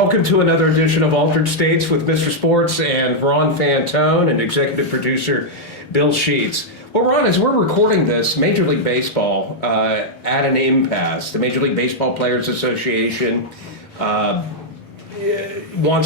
welcome to another edition of Altered States with Mr. Sports and Ron Fantone and executive producer Bill Sheets. Well, Ron, as we're recording this, Major League Baseball at an impasse. The Major League Baseball Players Association wants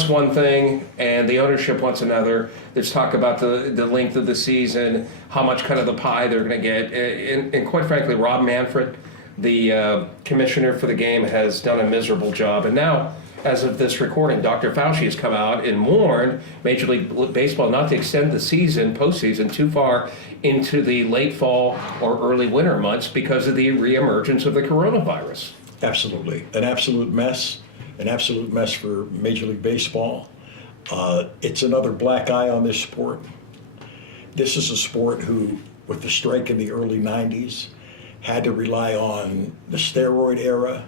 one thing and the ownership wants another. There's talk about the length of the season, how much cut of the pie they're going to get. And quite frankly, Rob Manfred, the commissioner for the game, has done a miserable job. And now, as of this recording, Dr. Fauci has come out and warned Major League Baseball not to extend the postseason, too far into the late fall or early winter months because of the reemergence of the coronavirus. Absolutely. An absolute mess for Major League Baseball. It's another black eye on this sport. This is a sport who, with the strike in the early 90s, had to rely on the steroid era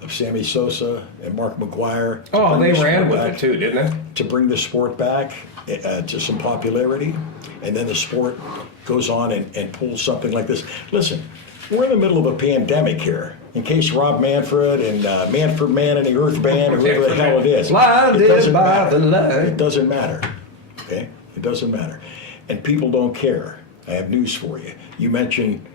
of Sammy Sosa and Mark McGwire. Oh, they ran with it too, didn't they? To bring the sport back to some popularity. And then the sport goes on and pulls something like this. Listen, we're in the middle of a pandemic here. In case Rob Manfred and Manfred Man and the Earth Band, or whatever the hell it is. Blinded by the light. It doesn't matter. Okay? It doesn't matter. And people don't care. I have news for you. You mentioned,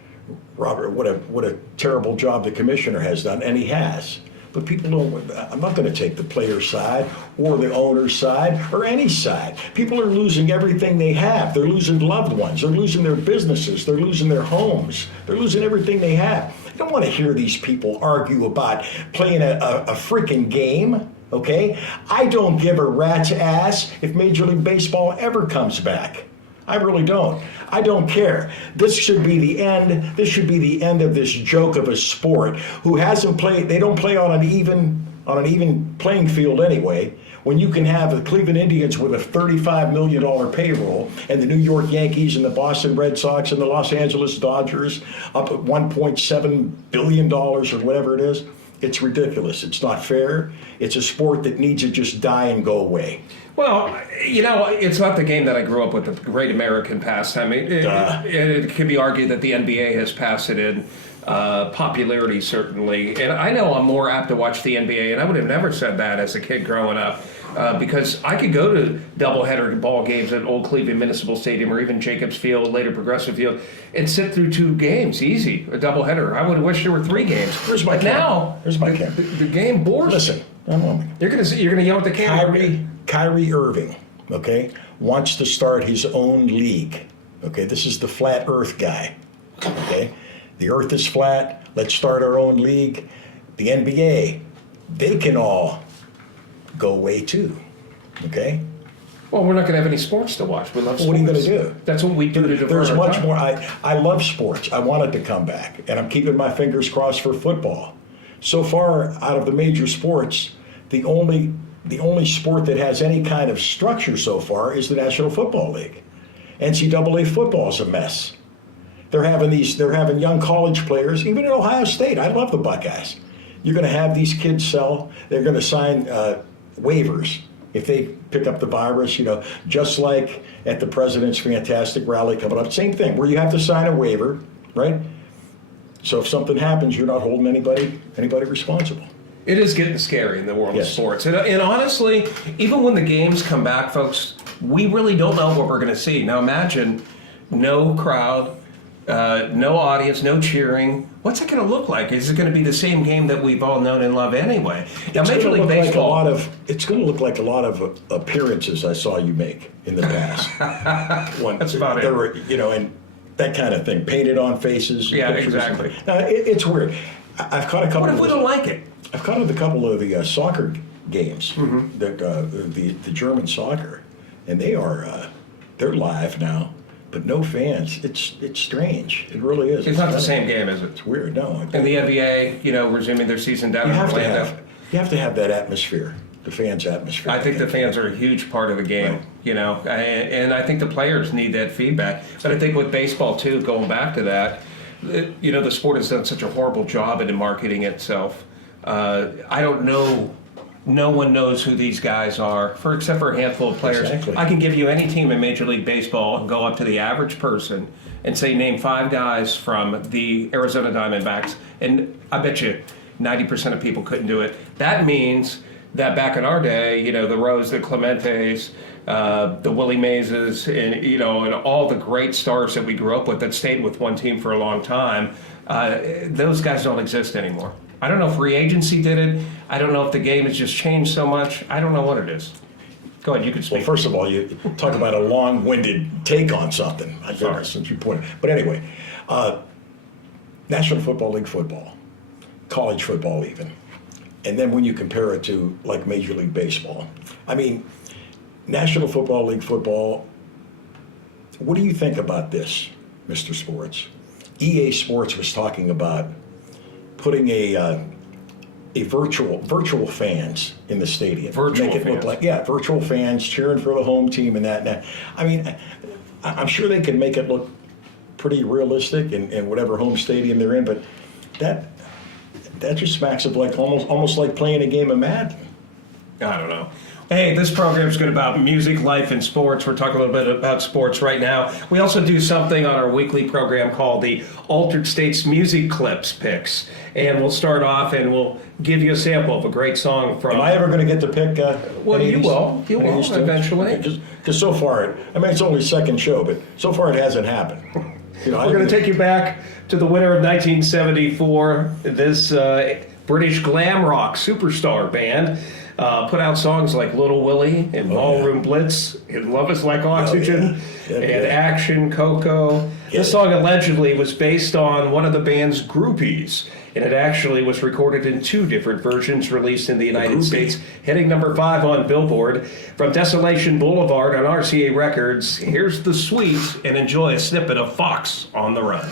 Robert, what a terrible job the commissioner has done, and he has. But people don't, I'm not going to take the player's side or the owner's side or any side. People are losing everything they have. They're losing loved ones. They're losing their businesses. They're losing their homes. They're losing everything they have. I don't want to hear these people argue about playing a freaking game, okay? I don't give a rat's ass if Major League Baseball ever comes back. I really don't. I don't care. This should be the end. This should be the end of this joke of a sport who hasn't played. They don't play on an even playing field anyway. When you can have the Cleveland Indians with a $35 million payroll and the New York Yankees and the Boston Red Sox and the Los Angeles Dodgers up at $1.7 billion or whatever it is, it's ridiculous. It's not fair. It's a sport that needs to just die and go away. Well, it's not the game that I grew up with, the great American pastime. It could be argued that the NBA has passed it in popularity, certainly. And I know I'm more apt to watch the NBA, and I would have never said that as a kid growing up, because I could go to doubleheader ball games at Old Cleveland Municipal Stadium or even Jacobs Field, later Progressive Field, and sit through 2 games, easy, a doubleheader. I would wish there were 3 games. Here's my now, Here's my camera. The game bores. Listen, one moment. You're gonna yell at the camera. Kyrie Irving, okay, wants to start his own league. Okay, this is the flat earth guy. Okay, the earth is flat. Let's start our own league. The NBA, they can all go away too. Okay? Well, we're not going to have any sports to watch. We love sports. What are you going to do? That's what we do to divert There's our much time. more. I love sports. I want it to come back, and I'm keeping my fingers crossed for football. So far, out of the major sports, the only sport that has any kind of structure so far is the National Football League. NCAA football is a mess. They're having young college players, even at Ohio State. I love the Buckeyes. You're going to have these kids they're going to sign waivers if they pick up the virus, just like at the President's Fantastic Rally coming up. Same thing, where you have to sign a waiver, right? So if something happens, you're not holding anybody responsible. It is getting scary in the world Yes. of sports. And honestly, even when the games come back, folks, we really don't know what we're going to see. Now imagine no crowd, no audience, no cheering. What's it going to look like? Is it going to be the same game that we've all known and love anyway? Now, Major League Baseball. It's going to look like a lot of appearances I saw you make in the past. That's about there it. were, and that kind of thing, painted on faces. Yeah, pictures. exactly. Now, it's weird. I've caught a couple. What if we don't like it? I've caught a couple of the soccer games, Mm-hmm. that the German soccer, and they're live now, but no fans. It's strange. It really is. It's not the same game, is it? It's weird. No. And the NBA, resuming their season down in Orlando. You have to have that atmosphere, the fans' atmosphere. I think the fans are a huge part of the game, and I think the players need that feedback. But I think with baseball, too, going back to that, the sport has done such a horrible job in marketing itself. I don't know. No one knows who these guys are, except for a handful of players. Exactly. I can give you any team in Major League Baseball and go up to the average person and say, name 5 guys from the Arizona Diamondbacks, and I bet you 90% of people couldn't do it. That means that back in our day, the Rose, the Clementes, the Willie Mazes, and and all the great stars that we grew up with that stayed with one team for a long time, those guys don't exist anymore. I don't know if free agency did it. I don't know if the game has just changed so much. I don't know what it is. Go ahead, you can speak. Well, first of all, you talk about a long-winded take on something. I guess since you pointed. But anyway, National Football League football, college football even, and then when you compare it to like Major League Baseball, I mean, National Football League football. What do you think about this, Mr. Sports? EA Sports was talking about putting a virtual fans in the stadium. Virtual Make it look fans. like virtual fans cheering for the home team and that. And that. I mean, I'm sure they could make it look pretty realistic in whatever home stadium they're in, but that just smacks of like almost like playing a game of Madden. I don't know. Hey, this program is good about music, life, and sports. We're talking a little bit about sports right now. We also do something on our weekly program called the Altered States Music Clips Picks. And we'll start off and we'll give you a sample of a great song from... Am I ever going to get to pick Well, any you of these- will. You any of will these tunes? eventually. Because so far, I mean, it's only second show, but so far it hasn't happened. We're going to take you back to the winter of 1974. This British glam rock superstar band put out songs like Little Willie and Ballroom Blitz and Love Is Like Oxygen and Action Coco. This song allegedly was based on one of the band's groupies, and it actually was recorded in 2 different versions released in the United States, hitting number 5 on Billboard. From Desolation Boulevard on RCA Records, here's The Sweet, and enjoy a snippet of Fox on the Run.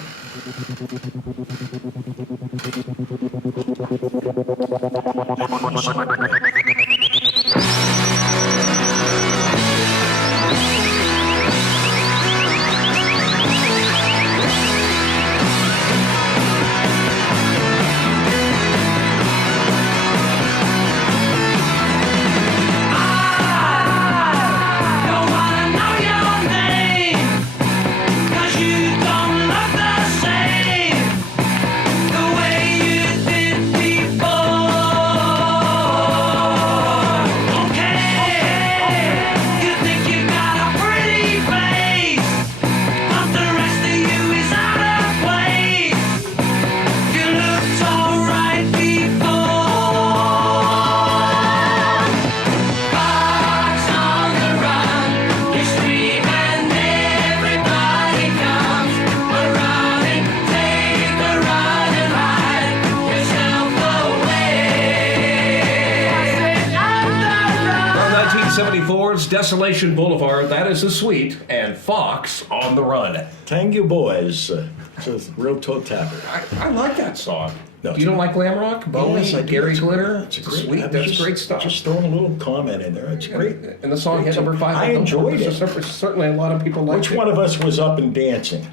Desolation Boulevard, that is The Sweet, and Fox on the Run. Thank you, boys. It's a real toe tapper. I like that song. No, you don't like glam rock? Bowie, Yes, I do. Gary It's Glitter? It's a great, Sweet, that's great stuff. Just throwing a little comment in there. It's great. And the song hit number 5 on I Billboard. enjoyed it. So certainly a lot of people liked Which it. one of us was up and dancing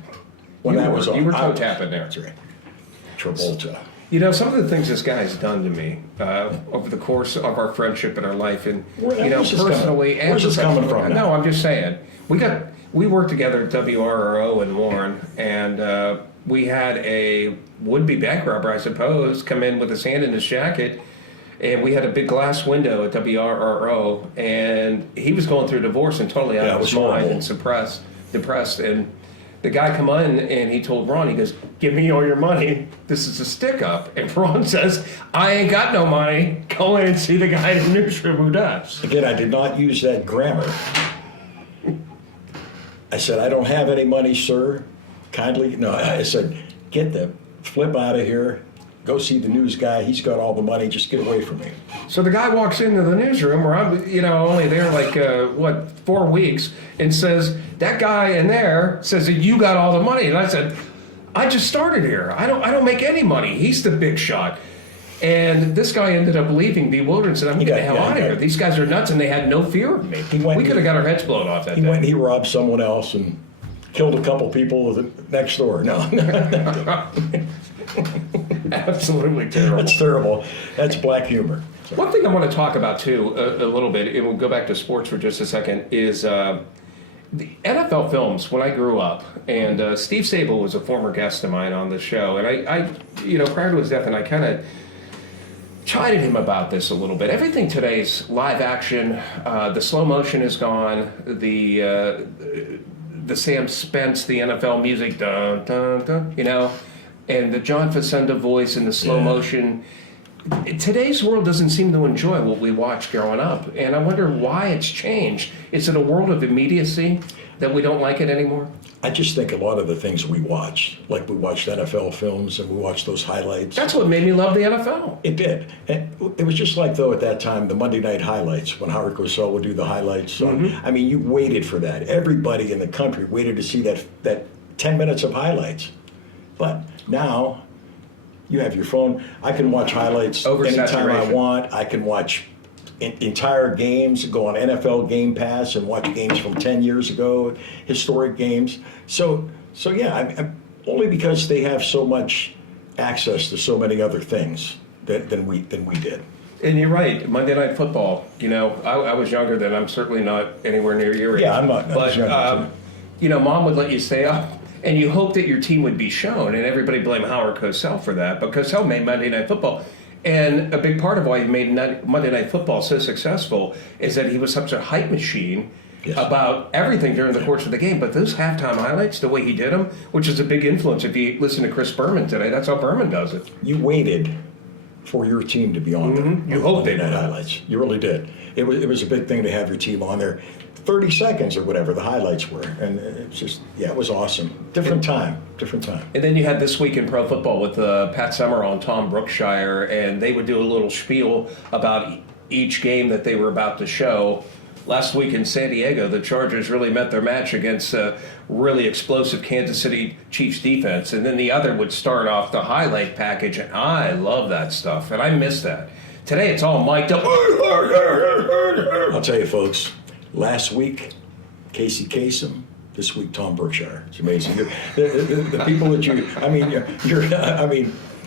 when You that were. was on? You were toe tapping there. That's right. Travolta. Some of the things this guy's done to me over the course of our friendship and our life, and Where's this personally coming- and where's this coming professionally. from now? No, I'm just saying we worked together at WRRO in Warren, and we had a would-be bank robber, I suppose, come in with his hand in his jacket, and we had a big glass window at WRRO, and he was going through a divorce and totally out Yeah, of it his was mind horrible. and depressed, and the guy come in and he told Ron, he goes, "Give me all your money. This is a stick up." And Ron says, "I ain't got no money. Go in and see the guy in the newsroom who does." Again, I did not use that grammar. I said, "I don't have any money, sir. Kindly." No, I said, "Get the flip out of here. Go see the news guy. He's got all the money. Just get away from me." So the guy walks into the newsroom where I'm, only there like, 4 weeks, and says, "That guy in there says that you got all the money." And I said, "I just started here. I don't make any money. He's the big shot." And this guy ended up leaving, bewildered, and said, "I'm getting the hell out of here. These guys are nuts," and they had no fear of me. We could have got our heads blown off that He day. went and he robbed someone else and killed a couple people next door. No, Absolutely terrible. that's terrible. That's black humor. So, One thing I want to talk about too, a little bit, and we'll go back to sports for just a second, is the NFL films. When I grew up, and Steve Sable was a former guest of mine on the show, and I prior to his death, and I kind of chided him about this a little bit. Everything today's live action. The slow motion is gone. The Sam Spence, the NFL music, dun dun dun, and the John Facenda voice and the slow motion. Today's world doesn't seem to enjoy what we watched growing up, and I wonder why it's changed. Is it a world of immediacy that we don't like it anymore? I just think a lot of the things we watched, like we watched NFL films and we watched those highlights. That's what made me love the NFL. It did. And it was just like, though, at that time, the Monday night highlights, when Howard Cosell would do the highlights. I mean, you waited for that. Everybody in the country waited to see that 10 minutes of highlights. But now, you have your phone. I can watch highlights anytime I want. I can watch entire games, go on NFL Game Pass and watch games from 10 years ago, historic games. So yeah, I'm only because they have so much access to so many other things than we did. And you're right, Monday Night Football. I was younger then. I'm certainly not anywhere near your age. Yeah, I'm not. But Mom would let you stay up. And you hope that your team would be shown, and everybody blamed Howard Cosell for that, but Cosell made Monday Night Football. And a big part of why he made Monday Night Football so successful is that he was such a hype machine about everything during the course of the game. But those halftime highlights, the way he did them, which is a big influence. If you listen to Chris Berman today, that's how Berman does it. You waited for your team to be on there. You hoped they would. Highlights. You really did. It was a big thing to have your team on there. 30 seconds or whatever the highlights were, and it was just, it was awesome. Different time. And then you had This Week in Pro Football with Pat Summerall and Tom Brookshire, and they would do a little spiel about each game that they were about to show. Last week in San Diego, the Chargers really met their match against a really explosive Kansas City Chiefs defense, and then the other would start off the highlight package, and I love that stuff, and I miss that. Today it's all mic'd up. I'll tell you, folks, last week, Casey Kasem. This week, Tom Brookshire. It's amazing. The people that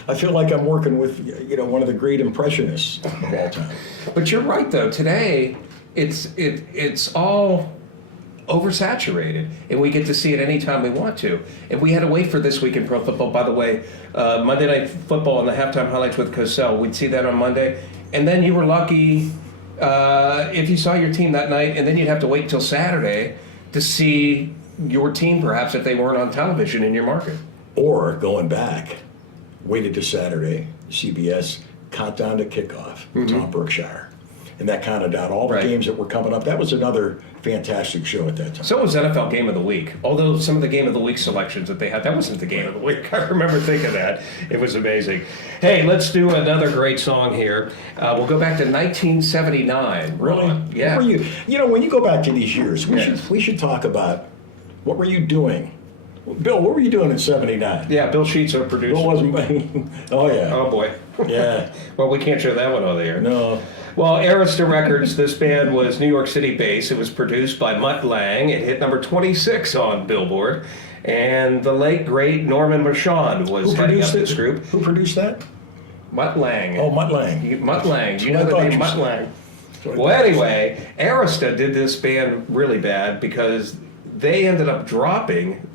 I feel like I'm working with, one of the great impressionists of all time. But you're right, though. Today, it's all oversaturated, and we get to see it anytime we want to. And we had to wait for This Week in Pro Football. By the way, Monday Night Football and the halftime highlights with Cosell, we'd see that on Monday. And then you were lucky if you saw your team that night, and then you'd have to wait until Saturday to see your team, perhaps, if they weren't on television in your market. Or going back, waited to Saturday, CBS, countdown to kickoff, Tom Brookshire. And that counted down all the games that were coming up. That was another fantastic show at that time. So was NFL Game of the Week. Although some of the Game of the Week selections that they had, that wasn't the Game of the Week. I remember thinking that. It was amazing. Hey, let's do another great song here. We'll go back to 1979. Really? Yeah. What were you? When you go back to these years, we should talk about what were you doing. Bill, what were you doing in '79? Yeah, Bill Sheets, our producer. Bill wasn't. Oh yeah. Oh boy. Yeah. Well, we can't show that one on the air. No. Well, Arista Records, this band was New York City based. It was produced by Mutt Lange. It hit number 26 on Billboard. And the late, great Norman Marchand was heading up this group. Who produced that? Mutt Lange. Oh, Mutt Lange. Mutt Lange. You know the name Mutt Lange. Well, anyway, Arista did this band really bad because they ended up dropping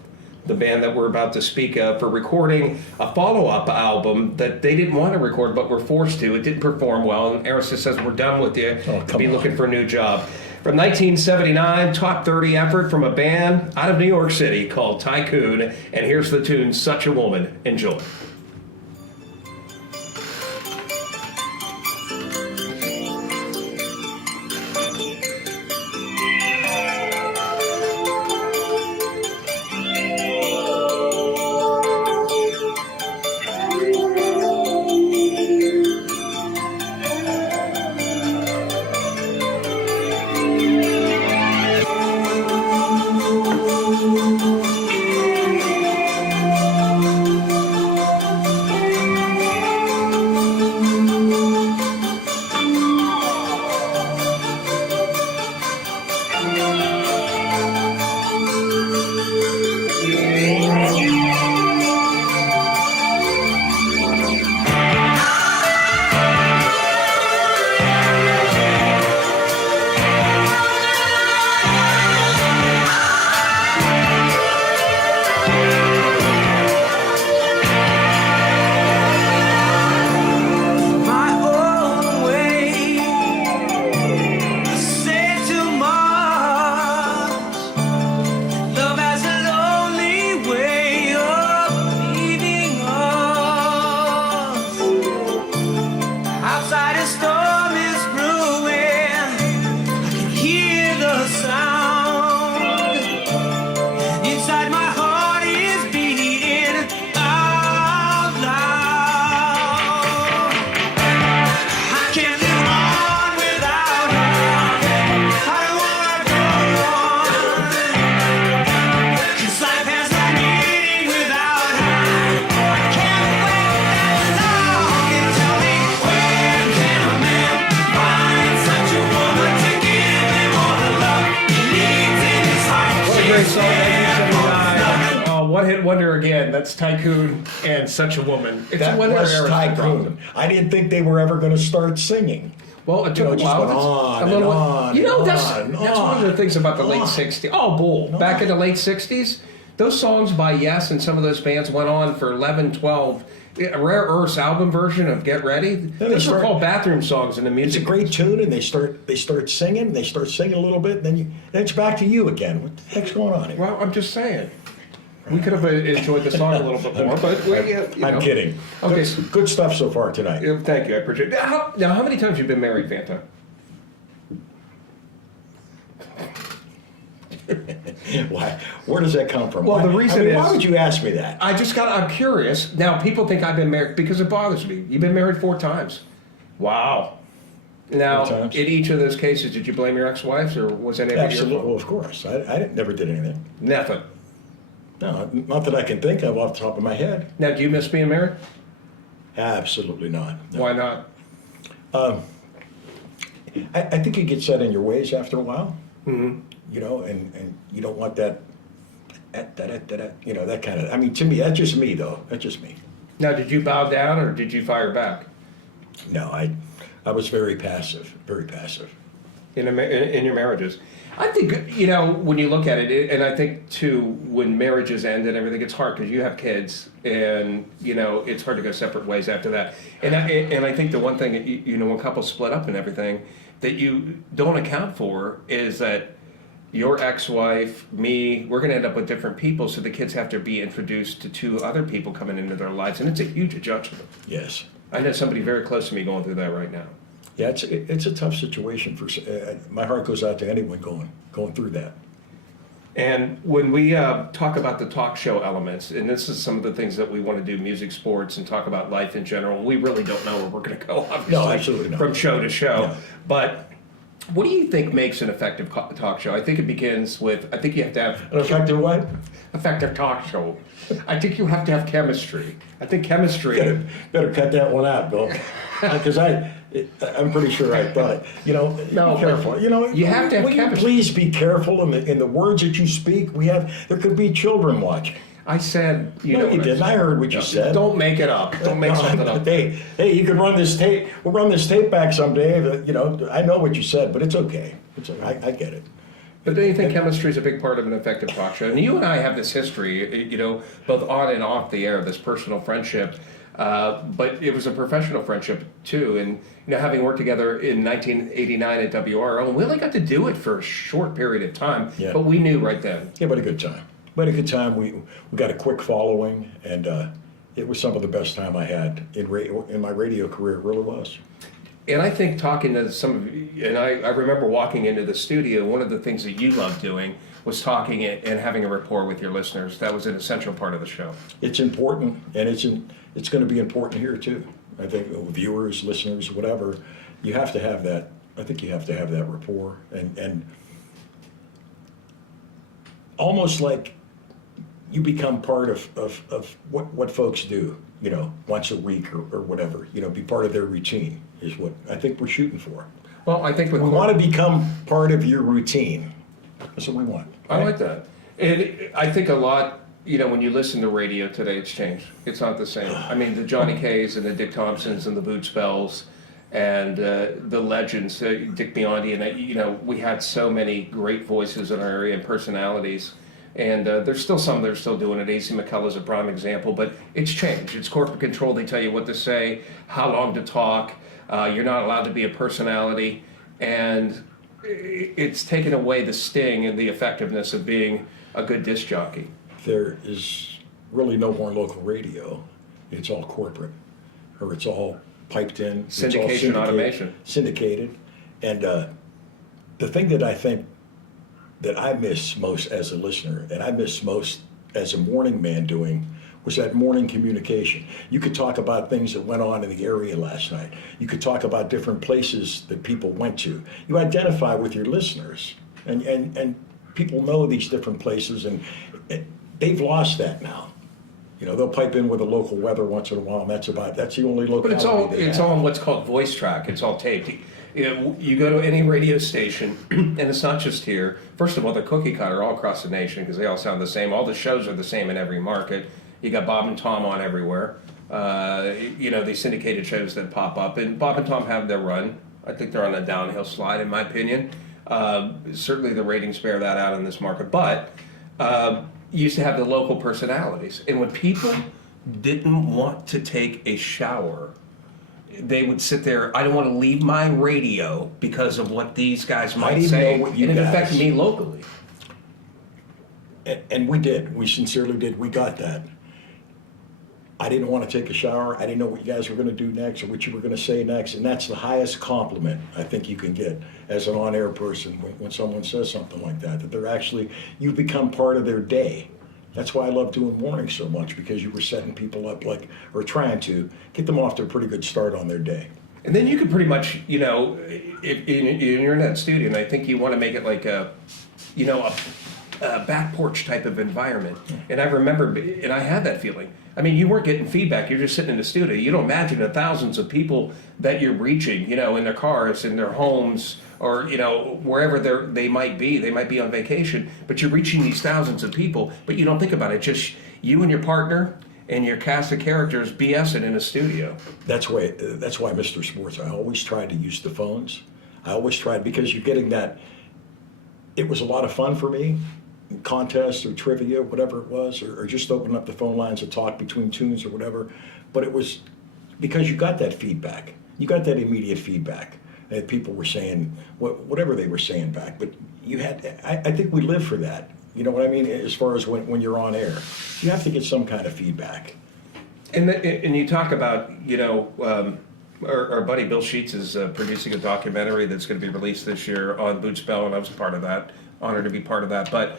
the band that we're about to speak of for recording a follow-up album that they didn't want to record but were forced to. It didn't perform well, and Arista says, we're done with you. Be looking for a new job. From 1979, top 30 effort from a band out of New York City called Tycoon, and here's the tune, Such a Woman. Enjoy. a great song, 1979. One hit wonder again. That's Tycoon and Such a Woman. It's That when their was era dropped Tycoon. them. I didn't think they were ever going to start singing. Well, it took it a just while. went It's on a little and while. on You know, and that's on, one of the things about the late on. '60s. Oh, bull! Back in the late '60s, those songs by Yes and some of those bands went on for 11, 12. A Rare Earth's album version of Get Ready. they Those were start- called bathroom songs in the It's music. a great tune, and they start singing. They start singing a little bit, and then it's back to you again. What the heck's going on here? Well, I'm just saying. We could have enjoyed the song a little bit more, but I'm kidding. Okay. Good stuff so far tonight. Thank you, I appreciate it. Now, how many times have you been married, Fanta? Why? Where does that come from? Well, the Why- reason why is- would you ask me that? I'm curious. Now, people think I've been married because it bothers me. You've been married 4 times. Wow. Now, 4 times? in each of those cases, did you blame your ex-wives, or was any of it your Absolutely. fault? Well, of course. I never did anything. Nothing. No, not that I can think of off the top of my head. Now, do you miss being married? Absolutely not. No. Why not? I think you get set in your ways after a while. Mm-hmm. You know, and you don't want that, you know, that kind of. I mean, to me, that's just me, though. That's just me. Now, did you bow down, or did you fire back No, I was very passive, very passive. in your marriages? I think, you know, when you look at it, and I think, too, when marriages end and everything, it's hard because you have kids, and, you know, it's hard to go separate ways after that. And I think the one thing, that you know, when couples split up and everything, that you don't account for is that your ex-wife, me, we're going to end up with different people, so the kids have to be introduced to 2 other people coming into their lives, and it's a huge adjustment. Yes. I know somebody very close to me going through that right now. Yeah, it's a tough situation for. My heart goes out to anyone going through that. And when we talk about the talk show elements, and this is some of the things that we want to do, music, sports, and talk about life in general, we really don't know where we're going to go, obviously, No, absolutely not. from show to show. No. But what do you think makes an effective talk show? I think it begins with, I think you have to have An effective what? effective talk show. I think you have to have chemistry. I think chemistry. Better cut that one out, Bill, because I'm pretty sure I thought it. You know, No, be careful. You know, you have to have will you chemistry. please be careful in the words that you speak. There could be children watching. I said, you No, know you what didn't. I heard what you said. Don't make it up. Don't make something up. Hey, you can run this tape. We'll run this tape back someday. You know, I know what you said, but it's okay. I get it. But don't you think chemistry is a big part of an effective talk show? And you and I have this history, you know, both on and off the air, this personal friendship. But it was a professional friendship too. And, you know, having worked together in 1989 at WRO, and we only got to do it for a short period of time, Yeah. but we knew right then. Yeah, but a good time. But a good time. We got a quick following, and it was some of the best time I had in my radio career. It really was. And I think talking to some of you, and I remember walking into the studio, one of the things that you loved doing was talking and having a rapport with your listeners. That was an essential part of the show. It's important, and it's going to be important here too. I think viewers, listeners, whatever, you have to have that. I think you have to have that rapport, and almost like you become part of what folks do. You know, once a week or whatever. You know, be part of their routine is what I think we're shooting for. Well, I think with We want to become part of your routine. That's what we want. I like that. And I think a lot, you know, when you listen to radio today, it's changed. It's not the same. I mean, the Johnny Kays and the Dick Thompsons and the Boots Bells and the legends, Dick Biondi, and, you know, we had so many great voices in our area and personalities. And there's still some that are still doing it. A.C. McCullough's a prime example, but it's changed. It's corporate control. They tell you what to say, how long to talk. You're not allowed to be a personality. And it's taken away the sting and the effectiveness of being a good disc jockey. There is really no more local radio. It's all corporate, or it's all piped in. It's all Syndication, automation. Syndicated. And the thing that I think that I miss most as a listener, and I miss most as a morning man doing, was that morning communication. You could talk about things that went on in the area last night. You could talk about different places that people went to. You identify with your listeners, and people know these different places, and they've lost that now. You know, they'll pipe in with the local weather once in a while, and that's the only locality But it's all they it's have. all on what's called voice track. It's all taped. You go to any radio station, and it's not just here. First of all, they're cookie cutter all across the nation because they all sound the same. All the shows are the same in every market. You got Bob and Tom on everywhere. These syndicated shows that pop up, and Bob and Tom have their run. I think they're on a downhill slide, in my opinion. Certainly, the ratings bear that out in this market. But you used to have the local personalities, and when people didn't want to take a shower, they would sit there. I don't want to leave my radio because of what these guys might say, and it affected me locally. And we did. We sincerely did. We got that. I didn't want to take a shower. I didn't know what you guys were going to do next or what you were going to say next. And that's the highest compliment I think you can get as an on-air person when someone says something like that they're actually, you've become part of their day. That's why I love doing mornings so much, because you were setting people up or trying to get them off to a pretty good start on their day. And then you could pretty much, if you're in that studio, and I think you want to make it like a back porch type of environment. And I remember, and I had that feeling. I mean, you weren't getting feedback. You're just sitting in the studio. You don't imagine the thousands of people that you're reaching, in their cars, in their homes, or, wherever they might be. They might be on vacation, but you're reaching these thousands of people, but you don't think about it. Just you and your partner and your cast of characters BSing in a studio. That's why Mr. Sports, I always tried to use the phones. I always tried, because you're getting that. It was a lot of fun for me. Contests or trivia, whatever it was, or just opening up the phone lines to talk between tunes or whatever. But it was because you got that feedback. You got that immediate feedback. That people were saying whatever they were saying back. But you had, I think we live for that. You know what I mean? As far as when you're on air, you have to get some kind of feedback. And you talk about, our buddy Bill Sheets is producing a documentary that's going to be released this year on Boots Bell, and I was part of that. Honored to be part of that. But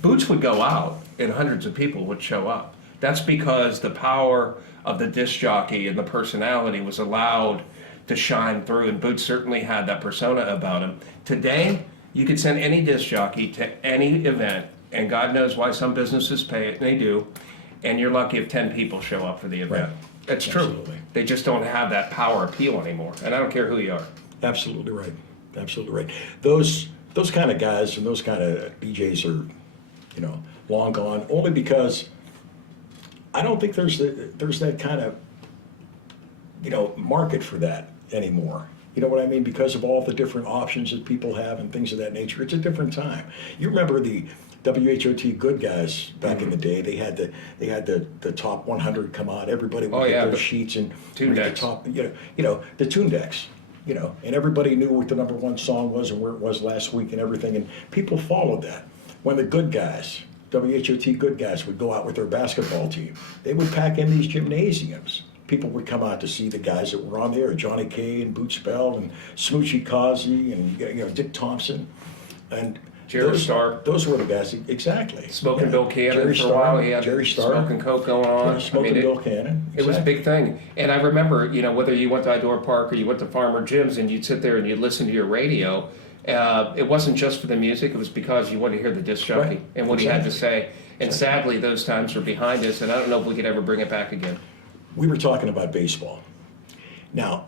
Boots would go out, and hundreds of people would show up. That's because the power of the disc jockey and the personality was allowed to shine through, and Boots certainly had that persona about him. Today, you could send any disc jockey to any event, and God knows why some businesses pay it, and they do, and you're lucky if 10 people show up for the event. Right. It's true. Absolutely. They just don't have that power appeal anymore, and I don't care who you are. Absolutely right. Absolutely right. Those kind of guys and those kind of DJs are, long gone. Only because I don't think there's that kind of, market for that anymore. You know what I mean? Because of all the different options that people have and things of that nature. It's a different time. You remember the WHOT good guys back in the day? They had the top 100 come out. Everybody would get those sheets and read the top. The tune decks. And everybody knew what the number one song was and where it was last week and everything, and people followed that. When the good guys, WHOT good guys, would go out with their basketball team, they would pack in these gymnasiums. People would come out to see the guys that were on there, Johnny Kaye and Boots Bell and Smoochie Causey and Dick Thompson, and Jerry Starr. Those were the guys, exactly. Smoking Bill Cannon Jerry for a while. He had Jerry Starr. Smoking Coke going on. Smoking Bill Cannon. Exactly. It was a big thing. And I remember, whether you went to Idor Park or you went to Farmer Jim's and you'd sit there and you'd listen to your radio, it wasn't just for the music. It was because you wanted to hear the disc jockey and what he had to say. And sadly, those times are behind us, and I don't know if we could ever bring it back again. We were talking about baseball. Now,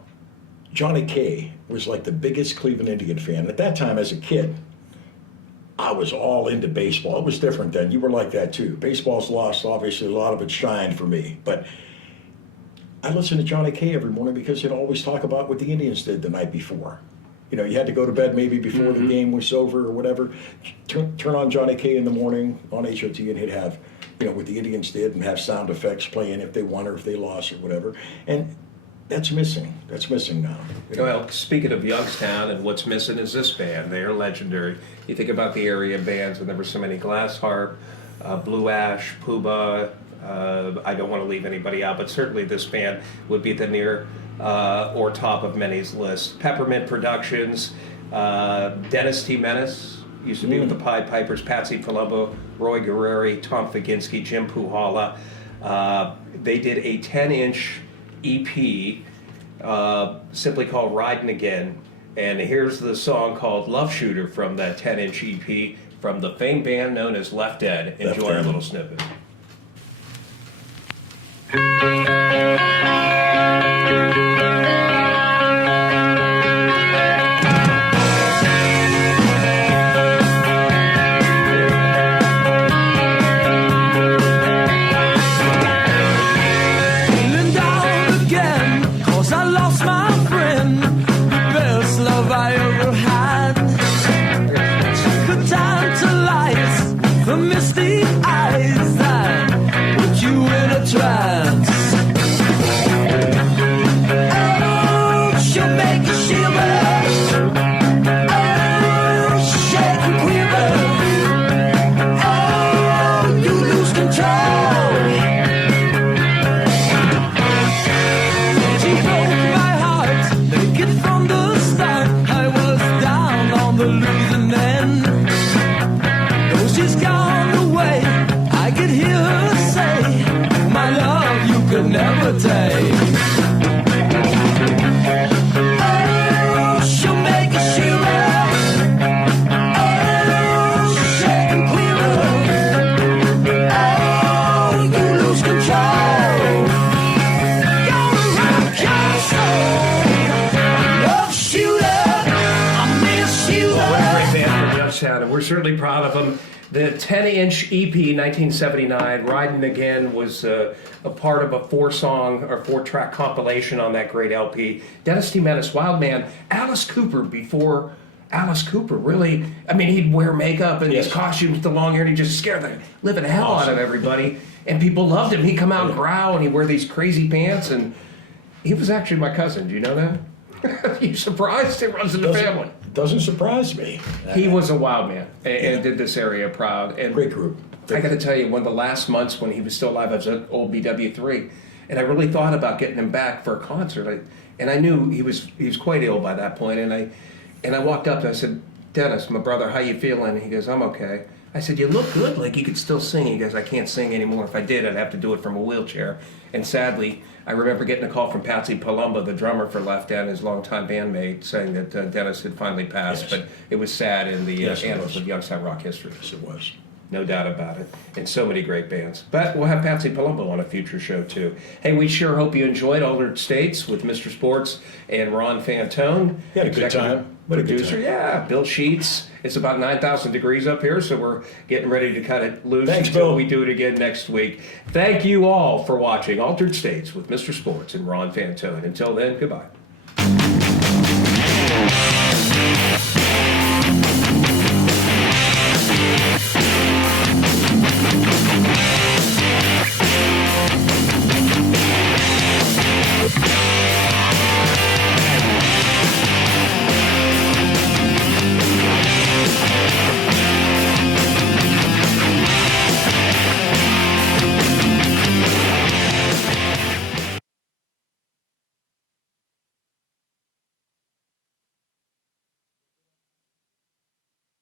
Johnny Kaye was like the biggest Cleveland Indian fan. At that time, as a kid, I was all into baseball. It was different then. You were like that too. Baseball's lost, obviously, a lot of it shined for me. But I listened to Johnny Kaye every morning because he'd always talk about what the Indians did the night before. You had to go to bed maybe before the game was over or whatever. Turn on Johnny Kaye in the morning on HOT, and he'd have, what the Indians did and have sound effects playing if they won or if they lost or whatever. And that's missing. That's missing now. Well, speaking of Youngstown, and what's missing is this band. They are legendary. You think about the area bands, and there were so many: Glass Harp, Blue Ash, Puba. I don't want to leave anybody out, but certainly this band would be at the near or top of many's list. Peppermint Productions, Dennis T. Menace used to be with the Pied Pipers, Patsy Palumbo, Roy Guerreri, Tom Faginski, Jim Puhala. They did a 10-inch EP simply called Riding Again, and here's the song called Love Shooter from that 10-inch EP from the famed band known as Left Dead. Enjoy a little snippet. birthday. Oh, she'll make a shiver. Oh, shake and quiver. Oh, you lose control. Gonna rock your soul. Love shooter, I miss you. What a great band from Youngstown, and we're certainly proud of them. The 10-inch EP, 1979, Riding Again, was a part of a 4-song or 4-track compilation on that great LP. Dennis T. Menace, Wild Man, Alice Cooper before Alice Cooper, really, I mean, he'd wear makeup and Yes. his costumes, the long hair, and he'd just scare the living hell out Awesome. of everybody. And people loved him. He'd come out and growl, and he'd wear these crazy pants, and he was actually my cousin. Do you know that? You surprised? It runs in the family. Doesn't surprise me. He was a wild man and did this area proud. And Great group. I got to tell you, one of the last months when he was still alive, I was at old BW3, and I really thought about getting him back for a concert. And I knew he was quite ill by that point. And I walked up and I said, Dennis, my brother, how you feeling? And he goes, I'm okay. I said, you look good, like you could still sing. He goes, I can't sing anymore. If I did, I'd have to do it from a wheelchair. And sadly, I remember getting a call from Patsy Palumbo, the drummer for Left End, his longtime bandmate, saying that Dennis had finally passed. Yes. But it was sad in the Yes, it annals was. of Youngstown rock history. Yes, it was. No doubt about it. And so many great bands. But we'll have Patsy Palumbo on a future show, too. Hey, we sure hope you enjoyed Altered States with Mr. Sports and Ron Fantone. You had a good executive time. What a good Producer, time. yeah. Bill Sheets. It's about 9,000 degrees up here, so we're getting ready to cut it loose Thanks, until Bill. we do it again next week. Thank you all for watching Altered States with Mr. Sports and Ron Fantone. Until then, goodbye.